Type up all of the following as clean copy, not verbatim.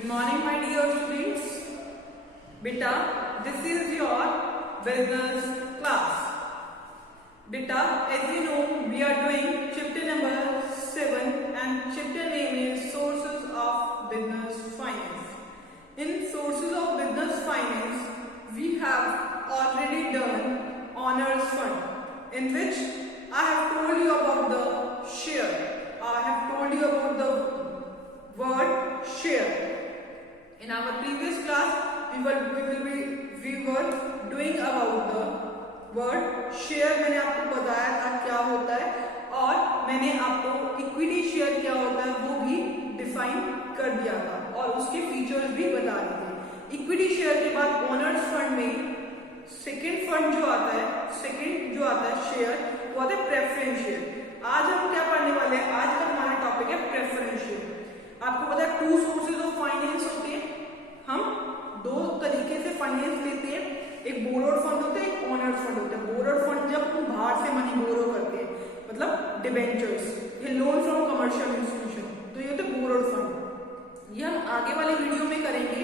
Good morning, my dear students. Beta, this is your business class. Beta, as you know, we are doing chapter number 7 and chapter name is Sources of Business Finance. In Sources of Business Finance, we have already done Honors Fund, in which I have told you about the share. I have told you about the word share. In our previous class, we were doing about the word share. मैंने आपको बताया था क्या होता है और मैंने आपको इक्विटी शेयर क्या होता है वो भी डिफाइन कर दिया था और उसके फीचर्स भी बता दिए। इक्विटी शेयर के बाद ओनर्स फंड में सेकंड फंड जो आता है, सेकंड जो आता है शेयर वो आता है प्रेफरेंस शेयर। आज हम क्या पढ़ने वाले हैं? आज का हमारा टॉपिक है प्रेफरेंस शेयर। आपको पता है टू सोर्सेज ऑफ फाइनेंस होते हैं। हम दो तरीके से फाइनेंस लेते हैं, एक बोरोड फंड होता है, एक ओनर्स फंड होता है। बोरोड फंड जब हम बाहर से मनी बोरो करते हैं, मतलब डिबेंचर्स, ये लोन फ्रॉम कमर्शियल इंस्टीट्यूशन, तो ये होता है बोरोड फंड। ये हम आगे वाले वीडियो में करेंगे।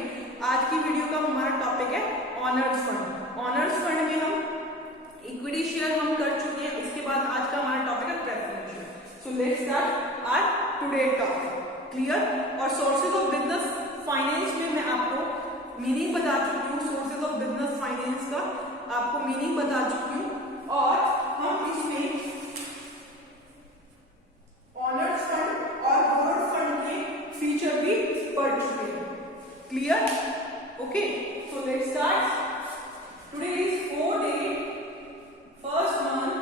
आज की वीडियो का हमारा टॉपिक है ऑनर्स फंड। ऑनर्स फंड में हम इक्विटी शेयर हम कर चुके हैं। इसके बाद आज का हमारा टॉपिक है preference share. So let's start our today topic. Clear? और सोर्सेज ऑफ बिजनेस फाइनेंस में मैं आपको मीनिंग बता चुकी हूँ। सोर्सेज ऑफ बिजनेस फाइनेंस का आपको मीनिंग बता चुकी हूँ और हम इसमें ऑनर्स फंड और बोरोड फंड के फीचर भी पढ़ चुके हैं। Clear? Okay, so let's start. Today is 4 day 1st month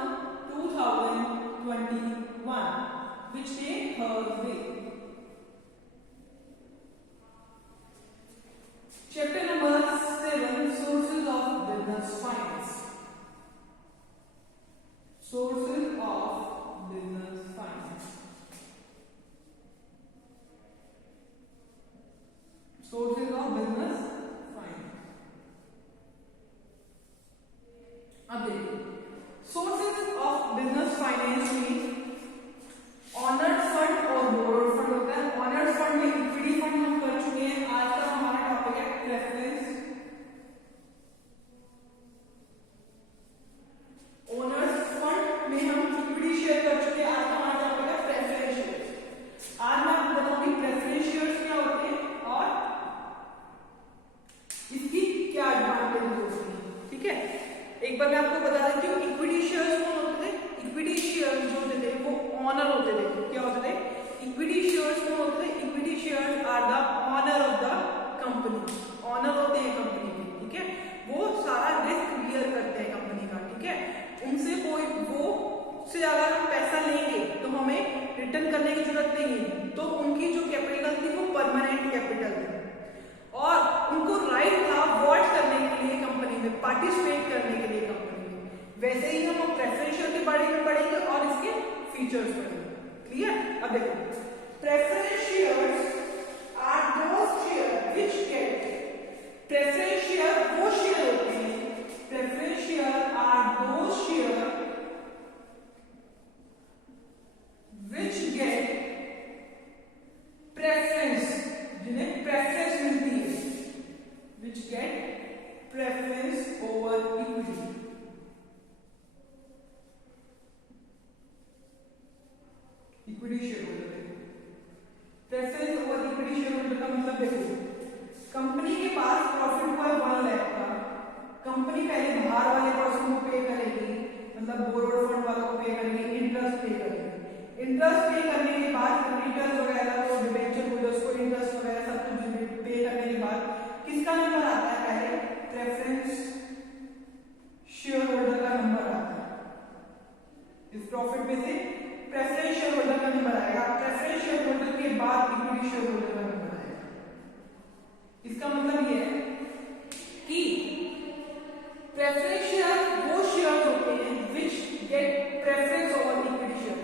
2021, which day? Thursday. Chapter number 7, Sources of Business Finance. Sources of Business Finance. Sources of Business Finance. अब देखिए, Sources of Business Finance में honoured fund और borrowed fund होता है। Honoured fund में equity fund हम कर चुके हैं। आज का हमारा टॉपिक है प्रेफरेंस। ओनर्स फंड में हम इक्विटी शेयर कर चुके हैं। आज का हमारा टॉपिक है प्रेफरेंस शेयर। आज मैं आपको बताऊंगी प्रेफरेंस शेयर्स क्या होते हैं और इसकी क्या एडवांटेज होती है। ठीक है, एक बार मैं आपको बता देती हूँ इक्विटी शेयर्स कौन होते थे। इक्विटी शेयर्स जो होते थे वो ऑनर होते थे। क्या होते थे? इक्विटी शेयर्स कौन होते थे? Equity shares are the owner of the company. Owner होते हैं कंपनी के। ठीक है, वो सारा रिस्क बियर करते हैं कंपनी का। ठीक है, उनसे कोई वो से अगर हम पैसा लेंगे तो हमें रिटर्न करने की जरूरत नहीं है। तो उनकी जो कैपिटल थी वो परमानेंट कैपिटल थी और उनको राइट था वोट करने के लिए कंपनी में, पार्टिसिपेट करने के लिए कंपनी में। वैसे ही हम प्रेफरेंस शेयर के बारे में पढ़ेंगे और इसके फीचर्स पढ़ेंगे। क्लियर? अब देखो, preference shares are those share which get. Preference share वो शेयर होते हैं, preference share are those share which get preference, जिन्हें प्रेफरेंस मिलती है, which get preference over equity. Equity share holder, preference over equity share holder का मतलब देखो, company के पास प्रॉफिट हुआ 1 लाख का, कंपनी पहले बाहर वाले पर्सन को पे करेगी, मतलब बोरोड फंड वालों को पे करेगी, इंटरेस्ट पे करेगी। इंटरेस्ट पे करने के बाद क्रेडिटर्स वगैरह को, डिबेंचर होल्डर्स को इंटरेस्ट वगैरह सब कुछ पे करने के बाद किसका नंबर आता है? पहले प्रेफरेंस शेयर होल्डर का नंबर आता है। इस प्रॉफिट में से प्रेफरेंस शेयर होल्डर का नंबर आएगा। प्रेफरेंस शेयर होल्डर के बाद इक्विटी शेयर होल्डर का नंबर आएगा। इसका मतलब ये है कि प्रेफरेंस शेयर वो शेयर होते हैं which get preference over equity share.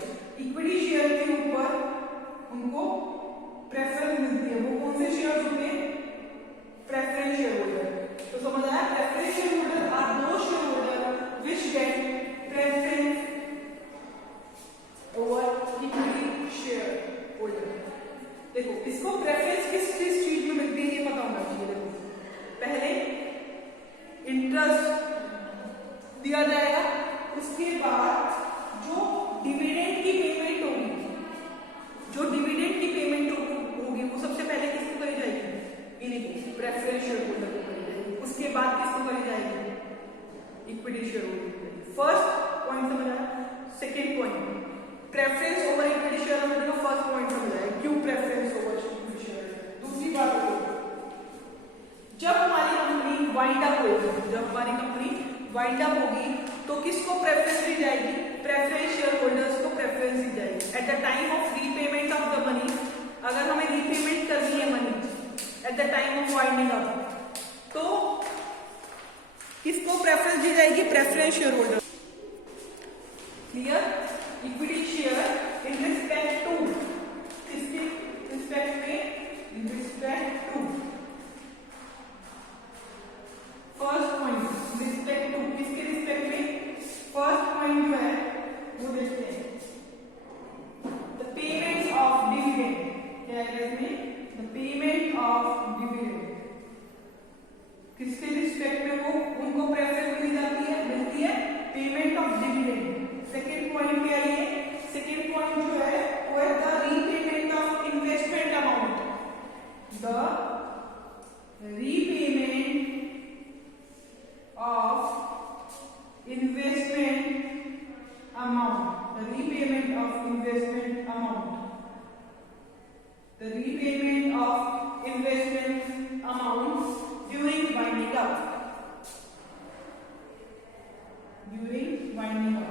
Equity share के ऊपर उनको प्रेफरेंस मिलती है। वो कौन से शेयर होते हैं? Preference share holder. तो समझ आया? Preference share holder are those share holder which get preference over equity share holder. देखो, इसको प्रेफरेंस किस चीज में मिलती है? इंटरेस्ट दिया जाएगा। उसके बाद जो डिविडेंड की पेमेंट होगी, होगी वो सबसे पहले किसको करी जाएगी, इन्हीं को, प्रेफरेंस शेयर होल्डर को करी जाएगी। उसके बाद किसको करी जाएगी, equity share holder. First point समझ आया। Second point, preference over equity share holder का फर्स्ट पॉइंट समझ आया, क्यों preference over equity share holder. दूसरी बात, जब हमारी कंपनी वाइंड अप होगी, तो किसको प्रेफरेंस दी जाएगी, प्रेफरेंस शेयर होल्डर्स को प्रेफरेंस दी जाएगी। At the time of repayment of the money, अगर हमें रीपेमेंट करनी है money at the time of winding up, तो किसको प्रेफरेंस दी जाएगी, preference share holder. Clear. Equity share in respect to, किसके रिस्पेक्ट में, in respect to, first point respect to, किसके रिस्पेक्ट में, फर्स्ट पॉइंट जो है वो देखते हैं, द पेमेंट ऑफ डिविडेंड, क्या है इसमें, द पेमेंट ऑफ डिविडेंड, किसके रिस्पेक्ट में वो उनको प्रेफरेंस मिलती है payment of dividend. Second point क्या है, सेकेंड पॉइंट जो है वो है the repayment of investment amount, the repayment of investment amount, the repayment of investment amount, the repayment of investment amount during winding up, during winding up.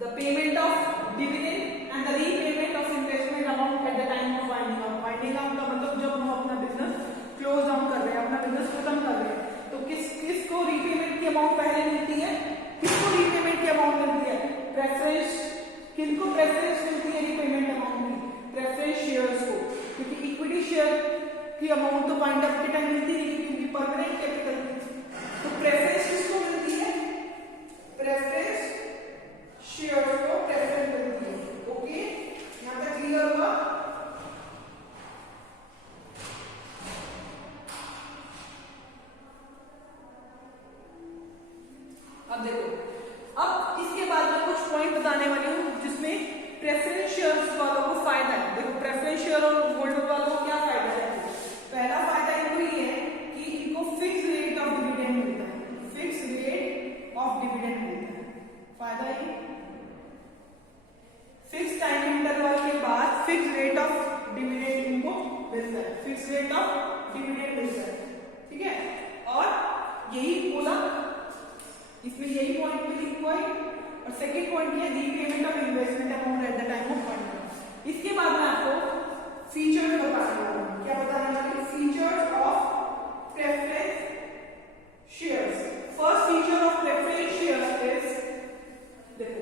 The payment of dividend and the repayment of investment amount at the time of winding up. Winding up का मतलब जब हम अपना business close down कर रहे हैं, अपना business खत्म कर रहे हैं, तो किसको रीपेमेंट की अमाउंट पहले मिलती है, किसको रीपेमेंट की अमाउंट मिलती है, प्रेफरेंस, किनको प्रेफरेंस मिलती है रीपेमेंट अमाउंट की, प्रेफरेंस शेयर्स को, क्योंकि इक्विटी शेयर की अमाउंट तो वाइंड अप के टाइम मिलती नहीं, क्योंकि परमानेंट कैपिटल थी। तो प्रेफरेंस किसको मिलती है, प्रेफरेंस शेयर्स को प्रेफरेंस मिलती है। ओके, यहां तक क्लियर हुआ। अब देखो, अब इसके बाद मैं कुछ पॉइंट बताने वाली हूं जिसमें प्रेफरेंस शेयर्स वालों को फायदा है। देखो, प्रेफरेंस शेयर और होल्डर वालों को क्या फायदा है। पहला फायदा इनको ये है कि इनको फिक्स रेट ऑफ डिविडेंड मिलता है, फिक्स रेट ऑफ डिविडेंड मिलता है। फायदा ये फिक्स टाइम इंटरवल के बाद फिक्स रेट ऑफ डिविडेंड इनको मिलता है, फिक्स रेट ऑफ डिविडेंड मिलता है। ठीक है, और यही बोला, इसमें यही पॉइंट भी लिखा है। और सेकंड पॉइंट ये repayment of investment amount at the time of fund. इसके बाद मैं आपको फीचर्स बताने वाला हूं। क्या बताने वाली हूं, features of preference shares. First feature of preference shares is, देखो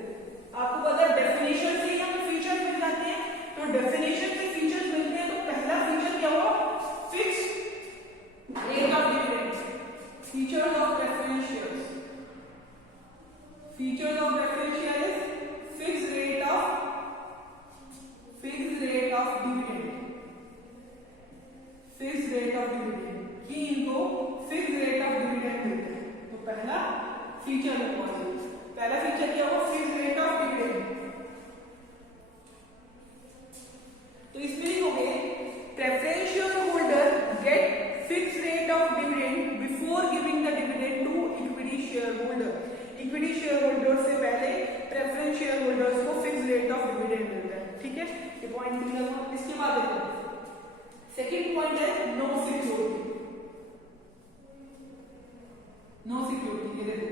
आपको पता है डेफिनेशन से ही हमें फीचर मिल जाते हैं, तो डेफिनेशन से फीचर्स मिलते हैं। तो पहला फीचर क्या हुआ, fix rate of dividend. Features of preference shares, features of preference share is fixed rate of dividend, fixed rate of dividend, कि इनको fixed rate of dividend मिलता है। तो पहला फीचर है, पहला फीचर क्या होगा, fixed rate of dividend। तो इसमें ही हो गए, preference shareholder get fixed rate of dividend before giving the dividend to equity shareholder। Equity share holder से पहले प्रेफरेंस शेयर होल्डर्स को फिक्स रेट ऑफ डिविडेंड मिलता है। ठीक है, ये पॉइंट क्लियर हुआ। इसके बाद देखो, सेकंड पॉइंट है नो सिक्योरिटी। नो सिक्योरिटी, ये देखो,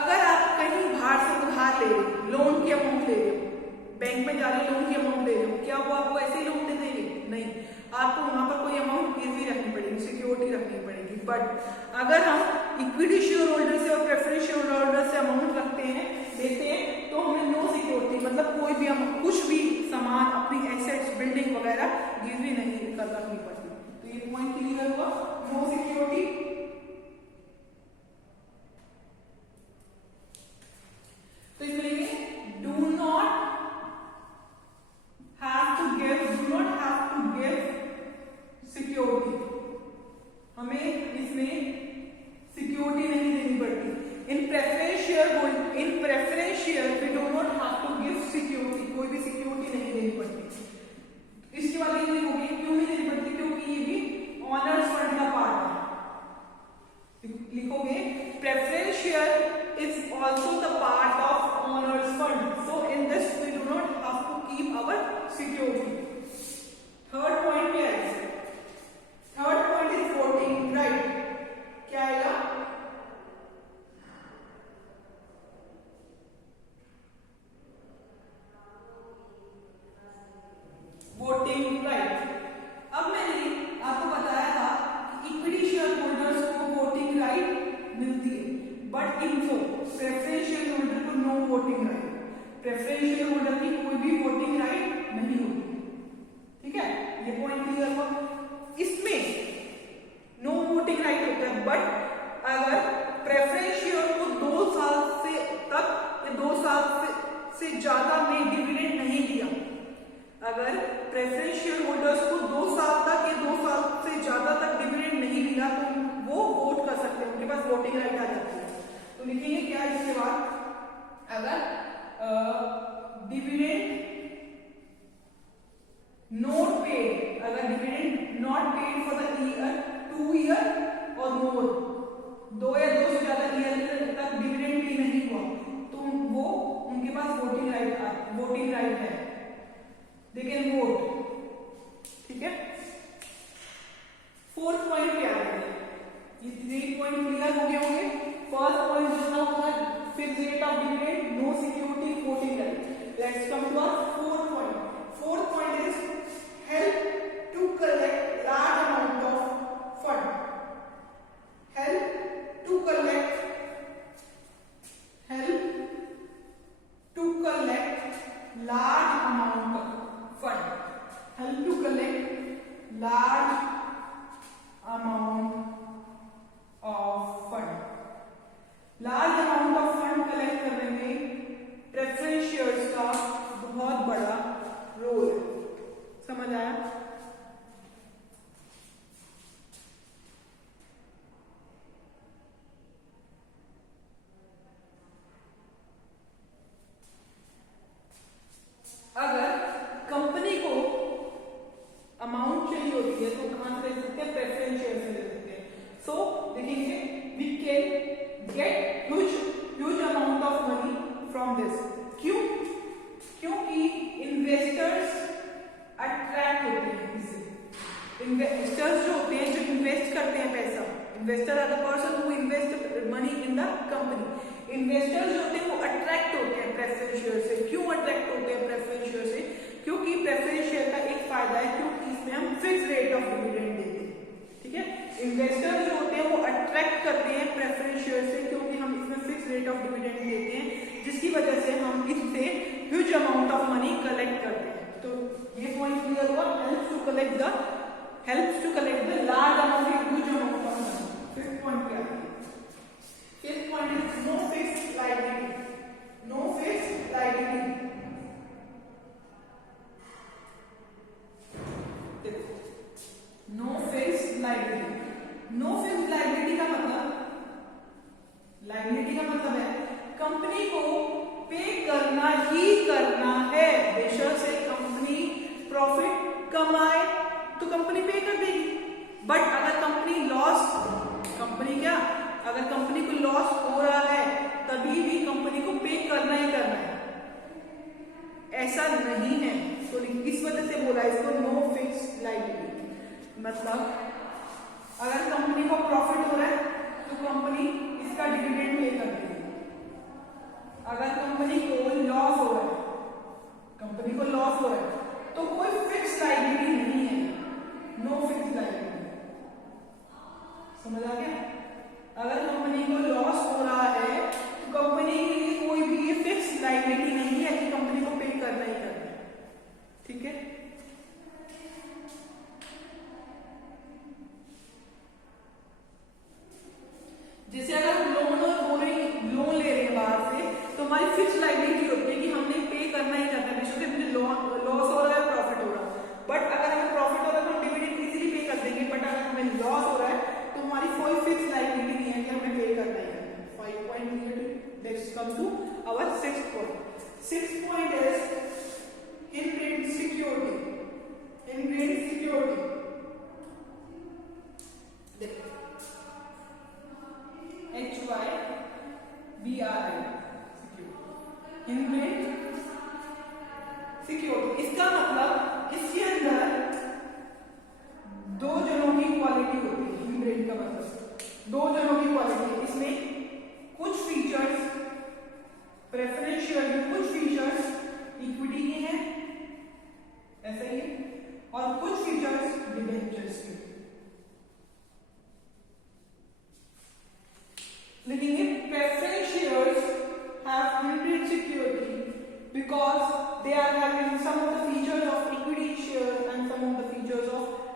अगर आप कहीं बाहर से उधार ले रहे हो, लोन की अमाउंट ले रहे हो, बैंक में जा रहे लोन की अमाउंट ले रहे हो, क्या वो आपको ऐसे ही लोन दे देंगे? नहीं, आपको वहां पर कोई अमाउंट गिरवी रखनी पड़ेगी, सिक्योरिटी रखनी पड़ेगी। बट अगर हम इक्विटी शेयर होल्डर से और प्रेफरेंस शेयर होल्डर से अमाउंट रखते हैं, देते हैं, तो हमें नो सिक्योरिटी, मतलब कोई भी कुछ भी सामान, अपनी एसेट्स, बिल्डिंग वगैरह गिरवी नहीं कर रखनी पड़ती। तो ये पॉइंट क्लियर हुआ, नो सिक्योरिटी। तो इसमें लिखेंगे do not have to give preferential holder की कोई भी वोटिंग राइट नहीं होती। ठीक है, ये पॉइंट क्लियर हुआ। इसमें नो वोटिंग राइट होता है, बट अगर प्रेफरेंस शेयर को 2 साल से तक या 2 साल से ज्यादा में डिविडेंड नहीं दिया, अगर प्रेफरेंस शेयर होल्डर्स को 2 साल तक या 2 साल से ज्यादा तक डिविडेंड नहीं दिया तो वो वोट कर सकते हैं, उनके पास वोटिंग राइट आ जाती है। तो लिखेंगे क्या इसके बाद, अगर डिविडेंड नॉट पेड, अगर dividend not paid for the year 2 year और मोर, 2 या 2 से ज्यादा ईयर तक डिविडेंड पे नहीं हुआ तो वो उनके पास वोटिंग राइट है, दे कैन वोट। ठीक है, 4th पॉइंट क्या है, ये 3 पॉइंट क्लियर हो गए होंगे। फर्स्ट पॉइंट जो होगा fix rate of dividend, no security, voting right. Let's come to our 4th point. 4th point is help to collect large amount of fund, help to collect large amount of fund, help to collect large amount of fund, large amount of fund collect करने में preference shares का बहुत बड़ा role है। समझ आया? अगर company को अमाउंट चाहिए होती है तो कहां से ले सकते हैं, प्रेफरेंस शेयर से ले सकते हैं। सो देखेंगे we can get huge amount of money from this. क्यों? क्योंकि इन्वेस्टर्स अट्रैक्ट होते हैं इससे। इन्वेस्टर्स जो होते हैं, जो इन्वेस्ट करते हैं पैसा, investor are the person who invest money in the company. Investors जो होते हैं वो अट्रैक्ट होते हैं प्रेफरेंस शेयर से। क्यों अट्रैक्ट होते हैं प्रेफरेंस शेयर से? क्योंकि प्रेफरेंस शेयर का एक फायदा है, क्योंकि इसमें हम फिक्स रेट ऑफ डिविडेंड देते हैं। ठीक है, इन्वेस्टर्स जो होते हैं वो अट्रैक्ट करते हैं प्रेफरेंस शेयर से, क्योंकि हम इसमें फिक्स रेट ऑफ डिविडेंड देते हैं, जिसकी वजह से हम इससे huge amount of money collect करते हैं। तो ये पॉइंट क्लियर हुआ, helps to collect the large amount of huge amount of money। 5th point क्या है? 5th point is no fixed liability, no fixed liability। No fixed liability. No fixed liability का मतलब है कंपनी को पे करना ही करना है। बेशक से कंपनी प्रॉफिट कमाए तो कंपनी पे कर देगी, बट अगर कंपनी अगर कंपनी को लॉस हो रहा है तभी भी कंपनी को पे करना ही करना है, ऐसा नहीं है। तो इस वजह से बोला इसको नो फिक्स्ड लायबिलिटी। मतलब अगर कंपनी को प्रॉफिट हो रहा है तो कंपनी इसका डिविडेंड पे कर देगी। अगर कंपनी को लॉस हो रहा है तो कोई फिक्स लायबिलिटी नहीं है, नो फिक्स लायबिलिटी। समझ आ गया? अगर कंपनी को लॉस हो रहा है तो कंपनी के लिए कोई भी ये फिक्स लायबिलिटी नहीं है कि कंपनी को पे करना ही करना है। ठीक है, जैसे अगर लोन ले रहे हैं बाहर से तो हमारी फिक्स लायबिलिटी होती है कि हमने पे करना ही करना है, बेशक मुझे लॉस हो रहा है प्रॉफिट हो रहा है। But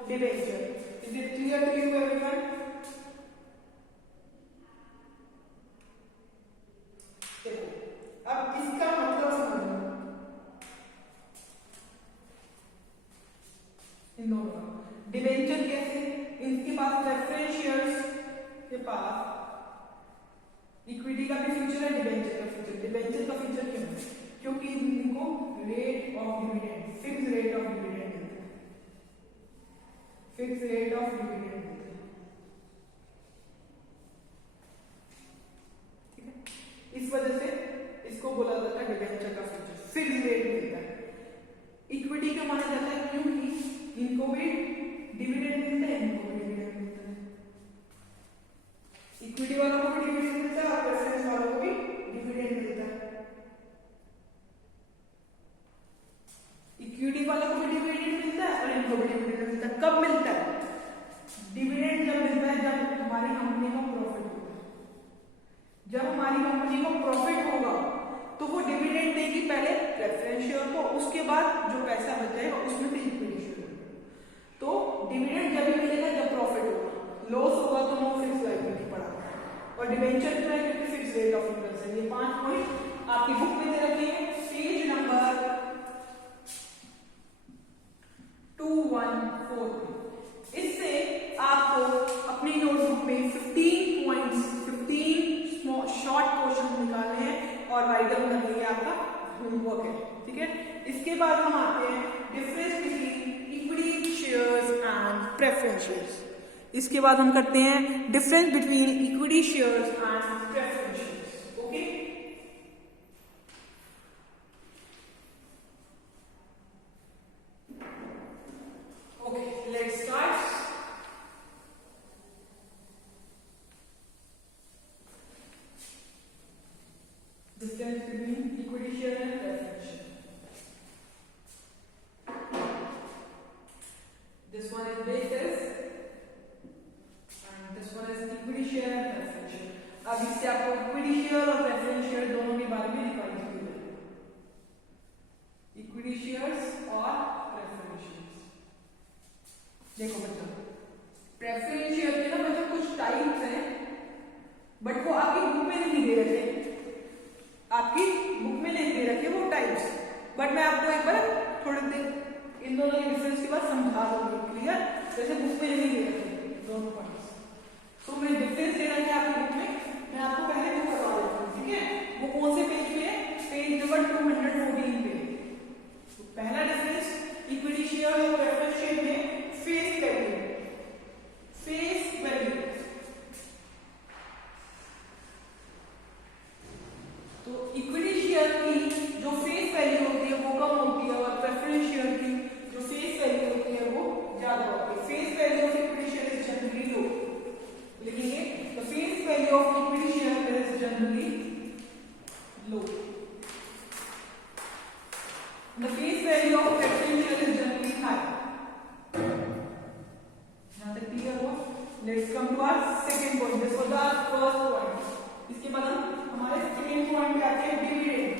debenture. Is it clear to you everyone? देखो अब इसका मतलब समझो इन दोनों का. डिबेंचर कैसे? इनके पास प्रेफरेंस शेयर्स के पास इक्विटी का भी फ्यूचर है, डिबेंचर का फ्यूचर. डिबेंचर का फ्यूचर क्यों है? क्योंकि इनको rate of dividend, fix rate of dividend देते हैं. फिक्स रेट ऑफ डिविडेंड देते हैं. ठीक है, इस वजह से इसको बोला जाता है डिबेंचर का फ्यूचर. फिक्स रेट मिलता है. इक्विटी का माना जाता है क्योंकि इनको भी डिविडेंड मिलता है, इनको भी डिविडेंड मिलता है. इक्विटी वालों को भी डिविडेंड मिलता है और प्रेफरेंस वालों को भी डिविडेंड मिलता है. इक्विटी वालों को भी डिविडेंड मिलता है और इनको भी डिविडेंड मिलता है. कब मिलता है? डिविडेंड जब मिलता है जब हमारी कंपनी को प्रॉफिट होगा. जब हमारी कंपनी को प्रॉफिट होगा तो वो डिविडेंड देगी पहले प्रेफरेंस शेयर को, उसके बाद जो पैसा बच जाएगा उसमें से इक्विटी शेयर होगा. तो डिविडेंड जब भी मिलेगा जब प्रॉफिट होगा. लॉस होगा तो नो फिक्स लायबिलिटी पड़ा. और डिबेंचर क्यों है? क्योंकि फिक्स रेट ऑफ इंटरेस्ट है. ये 5 पॉइंट आपकी बुक में दे रखे हैं. Page number 214. इससे आपको अपनी नोटबुक में 15 पॉइंट्स, 15 शॉर्ट क्वेश्चन निकालने हैं और राइट डाउन करने का आपका होमवर्क है. ठीक है, इसके बाद हम आते हैं difference between equity shares and preference shares. इसके बाद हम करते हैं difference between equity shares and preference shares. Okay, okay, let's start. Difference between equity share and preference share. This one is basis and this one is equity share and preference share. अब इससे आपको equity share और preference share दोनों के बारे में revise करना है. इक्विटी शेयर्स और प्रेफरेंस शेयर्स. देखो बच्चों, प्रेफरेंस शेयर के ना बच्चों कुछ टाइप्स हैं बट वो आपकी बुक में नहीं दे रहे. आपकी बुक में नहीं दे रखे वो टाइप्स, बट मैं आपको एक बार थोड़ी देर इन दोनों के डिफरेंस के बाद समझा दूंगी. क्लियर? जैसे बुक में नहीं दे रखे दोनों पॉइंट्स, तो मैं डिफरेंस दे रखा है आपकी बुक में. मैं आपको पहले वो करवा देता हूँ. ठीक है, वो कौन से पेज पे है? पेज नंबर 214 पे. तो पहला डिफरेंस इक्विटी शेयर और प्रेफरेंस शेयर में फेस वैल्यू. फेस वैल्यू तो इक्विटी शेयर की जो फेस वैल्यू होती है वो कम होती है और प्रेफरेंस शेयर की जो फेस वैल्यू होती है वो ज्यादा होती है. Face value of equity share is generally low. लिखेंगे the face value of equity share is generally low. The face value of preference share is generally high. यहां तक क्लियर हुआ? Let's come to our second point. This was our first point. इसके बाद हम हमारे second point पे आते हैं डिविडेंड.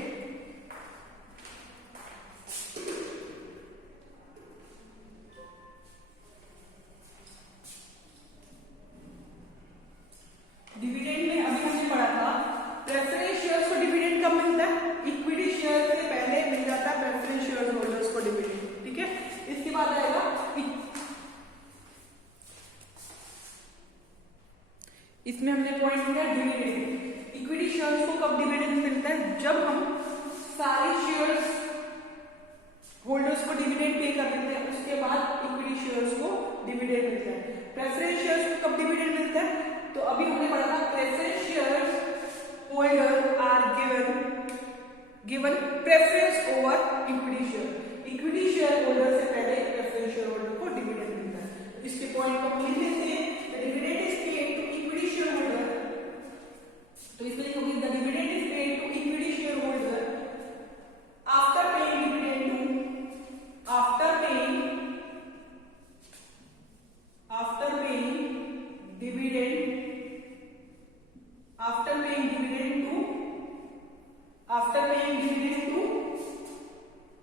डिविडेंड में अभी हमने पढ़ा था प्रेफरेंस शेयर्स को डिविडेंड कब मिलता है? इक्विटी शेयर से पहले मिल जाता है प्रेफरेंस शेयर होल्डर्स को डिविडेंड. ठीक है, इसके बाद आएगा इसमें हमने पॉइंट लिया डिविडेंड. इक्विटी शेयर्स को कब डिविडेंड मिलता है? जब हम सारे शेयर्स होल्डर्स को डिविडेंड पे कर देते हैं, उसके बाद इक्विटी शेयर्स को डिविडेंड मिलता है. प्रेफरेंस शेयर्स को कब डिविडेंड मिलता है? तो अभी हमने पढ़ा था preference shares holder are given preference over equity share. Equity share holder से पहले प्रेफरेंस शेयर होल्डर को डिविडेंड मिलता है. इसके पॉइंट को लिख लेते हैं. Dividend is paid to equity share holder. तो इसमें लिखोगे the dividend is paid to equity share holder after paying dividend to after paying dividend after paying dividend to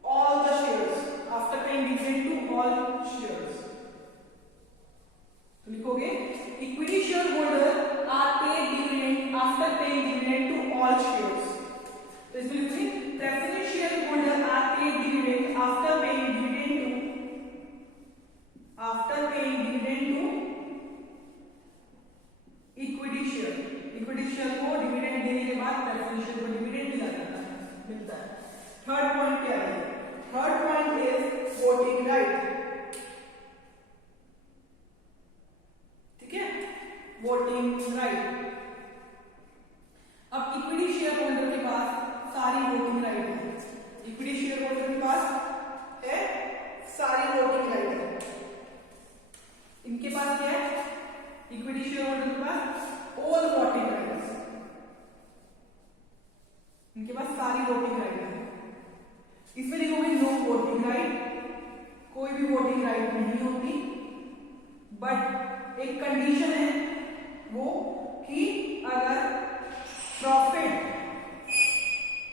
all the shares, after paying dividend to all shares. लिखोगे equity share holder are paid dividend after paying dividend to all shares. तो इसमें लिखोगे preference share holder are paid dividend after paying dividend to equity share को dividend देने के बाद preference share को dividend मिलता है। थर्ड पॉइंट क्या है? Third point is voting right. ठीक है, वोटिंग राइट। अब इक्विटी शेयर होल्डर के पास सारी वोटिंग राइट है। इक्विटी शेयर होल्डर के पास है सारी वोटिंग राइट है। इनके पास क्या है? इक्विटी शेयर होल्डर के पास ऑल वोटिंग राइट्स, इनके पास सारी वोटिंग राइट है। इसमें लिखोगे नो वोटिंग राइट, कोई भी वोटिंग राइट नहीं होती, बट एक कंडीशन है वो कि अगर प्रॉफिट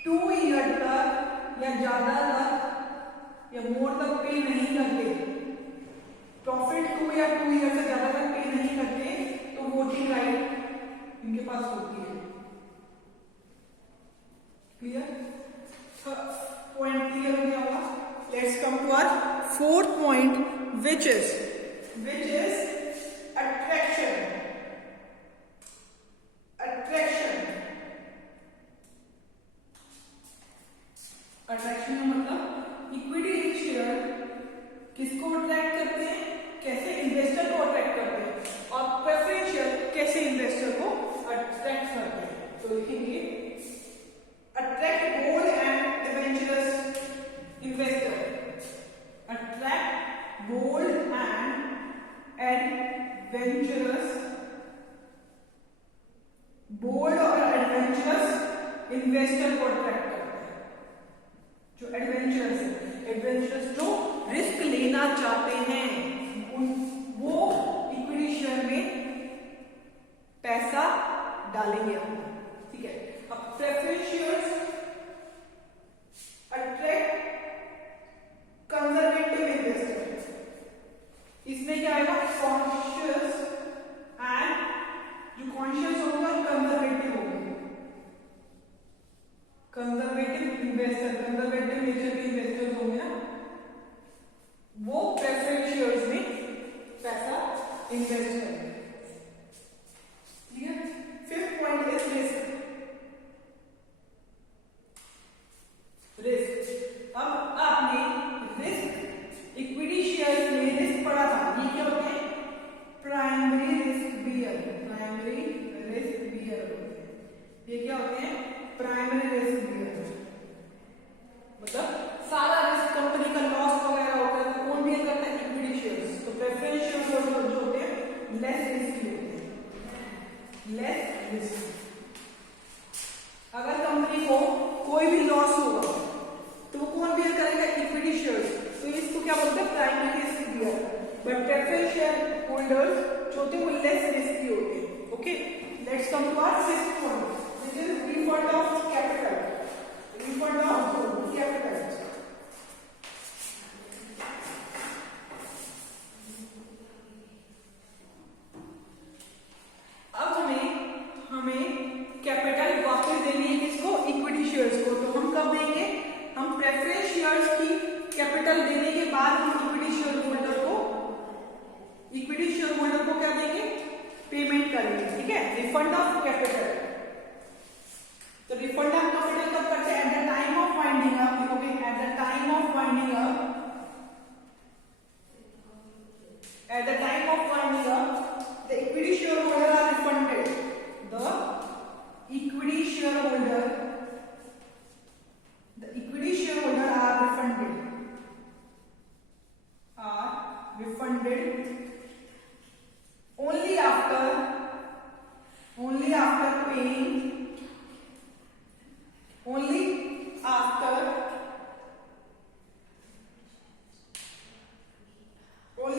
2 ईयर तक या ज्यादा तक या मोर तक पे नहीं करते, प्रॉफिट 2 ईयर से ज्यादा तक पे नहीं करते तो वोटिंग राइट इनके पास होती है। क्लियर? पॉइंट क्लियर हो गया होगा। Let's come to our fourth point which is attraction. Attraction का मतलब इक्विटी शेयर किसको अट्रैक्ट करते हैं, कैसे इन्वेस्टर को अट्रैक्ट करते हैं, और प्रेफरेंस शेयर कैसे इन्वेस्टर को अट्रैक्ट करते हैं। तो लिखेंगे attract bold and adventurous investor. Attract bold and adventurous, bold और एडवेंचरस इन्वेस्टर को अट्रैक्ट करते हैं। जो एडवेंचरस है, एडवेंचरस जो रिस्क लेना चाहते हैं, वो इक्विटी शेयर में पैसा डालेंगे अपना। ठीक है, अब preference shares attract conservative investor. इसमें क्या आएगा? कॉन्शियस एंड जो कॉन्शियस होगा कंजर्वेटिव होगा। कंजर्वेटिव इन्वेस्टर, कंजर्वेटिव नेचर के इन्वेस्टर्स होंगे ना, वो प्रेफरेंस शेयर्स में पैसा इन्वेस्ट करेंगे। ठीक है, फिफ्थ पॉइंट इज रिस्क। अब आपने रिस्क, इक्विटी शेयर्स में रिस्क पढ़ा था। ये क्या होते हैं? Primary risk bear. Primary risk bear होते हैं। ये क्या होते हैं? Primary risk bear. मतलब सारा रिस्क कंपनी का लॉस वगैरह होता है तो कौन बियर करता है? Equity shares. तो प्रेफरेंस शेयर्स जो होते हैं लेस रिस्की होते हैं, लेस रिस्क। अगर कंपनी को कोई भी लॉस होगा तो वो कौन बियर करेगा? Equity shares. तो इसको क्या बोलते हैं? Primary risk bear. But preference share holders जो होते हैं वो लेस रिस्की होते हैं। Okay, let's come to our fifth point which is refund of capital. Refund of capital. अब हमें कैपिटल वापस देनी है किसको? इक्विटी शेयर्स को। तो हम कब देंगे? हम प्रेफरेंस शेयर्स की कैपिटल देने के बाद हम इक्विटी शेयर होल्डर को क्या देंगे? पेमेंट करेंगे। ठीक है, रिफंड ऑफ कैपिटल। तो रिफंड ऑफ कैपिटल कब करते हैं? At the time of winding up. लिखोगे at the time of winding up. At the time of winding up the equity share holder are refunded. The equity share holder are refunded only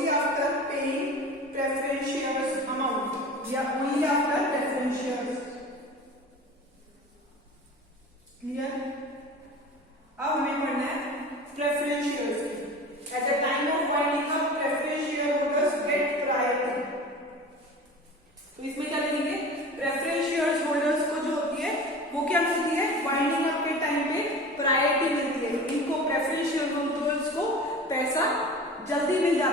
after paying preference shares amount या only after preference shares। क्लियर? अब हमें पढ़ना है preference shares. At the time of winding up preference share holders get priority.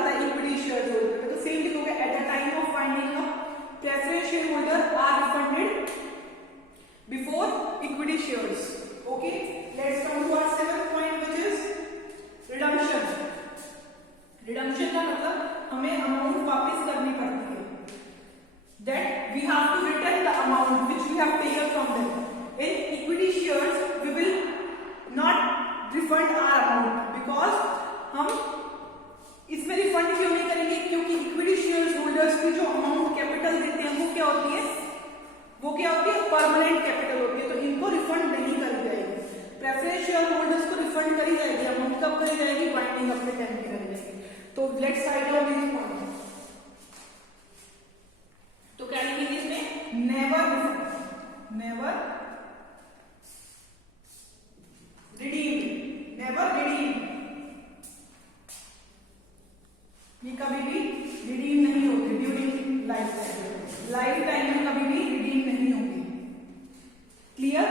जाता है equity share holder पे, तो सेम लिखोगे at the time of finding preference share holder are refunded before equity shares. Okay, let's come to our seventh point which is redemption. Redemption का मतलब हमें amount वापस करनी पड़ती है. That we have to return the amount which we have taken from them. In equity shares, we will not refund our amount because हम इसमें refund क्यों नहीं करेंगे? क्योंकि इक्विटी शेयर्स होल्डर्स की जो अमाउंट कैपिटल देते हैं वो क्या होती है? वो क्या होती है? परमानेंट कैपिटल होती है, तो इनको रिफंड नहीं करी जाएगी. प्रेफरेंस शेयर होल्डर्स को रिफंड करी जाएगी. अमाउंट कब करी जाएगी? बाइंडिंग अपने टाइम की करी जाएगी. तो let's write down this point. तो क्या लिखेंगे इसमें? Never redeem. Never redeem. ये कभी भी रिडीम नहीं होगी during life time. Life time में कभी भी रिडीम नहीं होगी. क्लियर?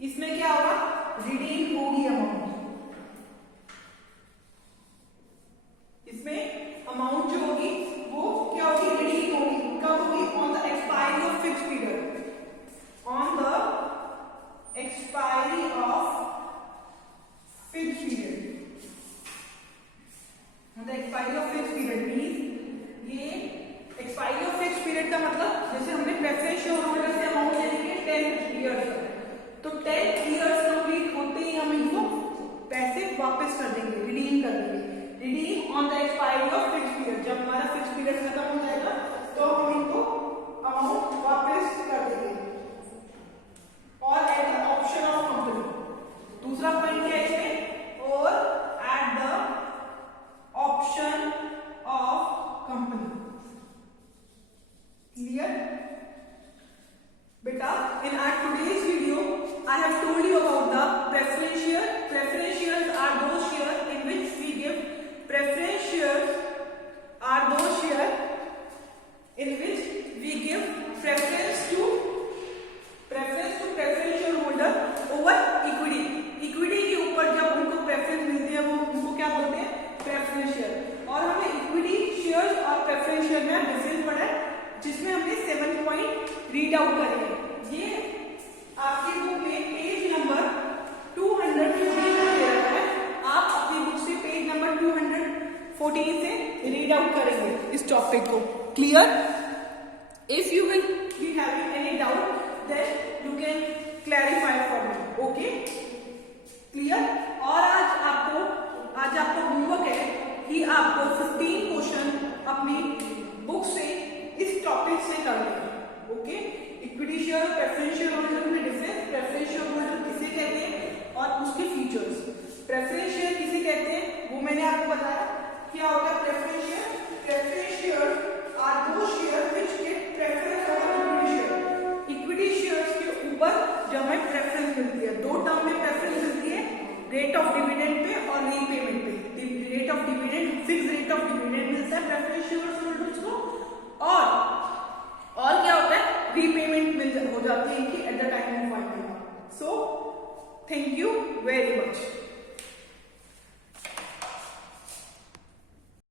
इसमें क्या होगा? रिडीम होगी अमाउंट. इसमें अमाउंट जो होगी वो क्या होगी? रिडीम होगी. कब होगी? On the expiry of fix period. On the expiry of fix period. On the expiry of fix period means ये एक्सपायरी ऑफ फिक्स पीरियड का मतलब जैसे हमने प्रेफरेंस शेयर होल्डर से अमाउंट ले ली है 10 ईयर्स, तो 10 ईयर्स कंप्लीट होते ही हम इनको पैसे वापस कर देंगे, रिडीम कर देंगे. Redeem on the expiry of fix period. जब हमारा फिक्स पीरियड खत्म हो जाएगा तो हम इनको अमाउंट वापस कर देंगे. और at the option of company. दूसरा पॉइंट क्या है इसमें? और at the option of company. Clear बेटा? In our today's video I have told you about the preference share. Preference shares are those shares in which we give preference shares are those shares in which we give preference to preference shareholder over equity. Equity के ऊपर जब उनको preference मिलती है वो उनको क्या बोलते हैं? Preference share. और हमें equity shares और preference share में डिफरेंस पड़ा है जिसमें हमने 7 पॉइंट रीड आउट करेंगे. ये आपकी बुक में पेज नंबर 214 में दे रखा है. आप अपनी बुक से पेज नंबर 214 से रीड आउट करेंगे इस टॉपिक को. Clear? If you will be having any doubt then you can clarify for me. Okay? Clear? और आज आपको होमवर्क है कि आपको 15 क्वेश्चन अपनी बुक से इस टॉपिक से करने हैं. ओके? इक्विटी शेयर और प्रेफरेंस शेयर होल्डर में डिफरेंस. प्रेफरेंस शेयर होल्डर किसे कहते हैं और उसके फीचर्स. प्रेफरेंस शेयर किसे कहते हैं वो मैंने आपको बताया. क्या होगा preference share? Preference share are those share which get preference over equity share. Equity shares के ऊपर जब हमें प्रेफरेंस मिलती है, दो टर्म में प्रेफरेंस मिलती है, रेट ऑफ डिविडेंड पे और रीपेमेंट पे. Rate of dividend, fix rate of dividend मिलता है प्रेफरेंस शेयर होल्डर्स को, और क्या होता है? रीपेमेंट हो जाती है इनकी eight the time of finding. So thank you very much.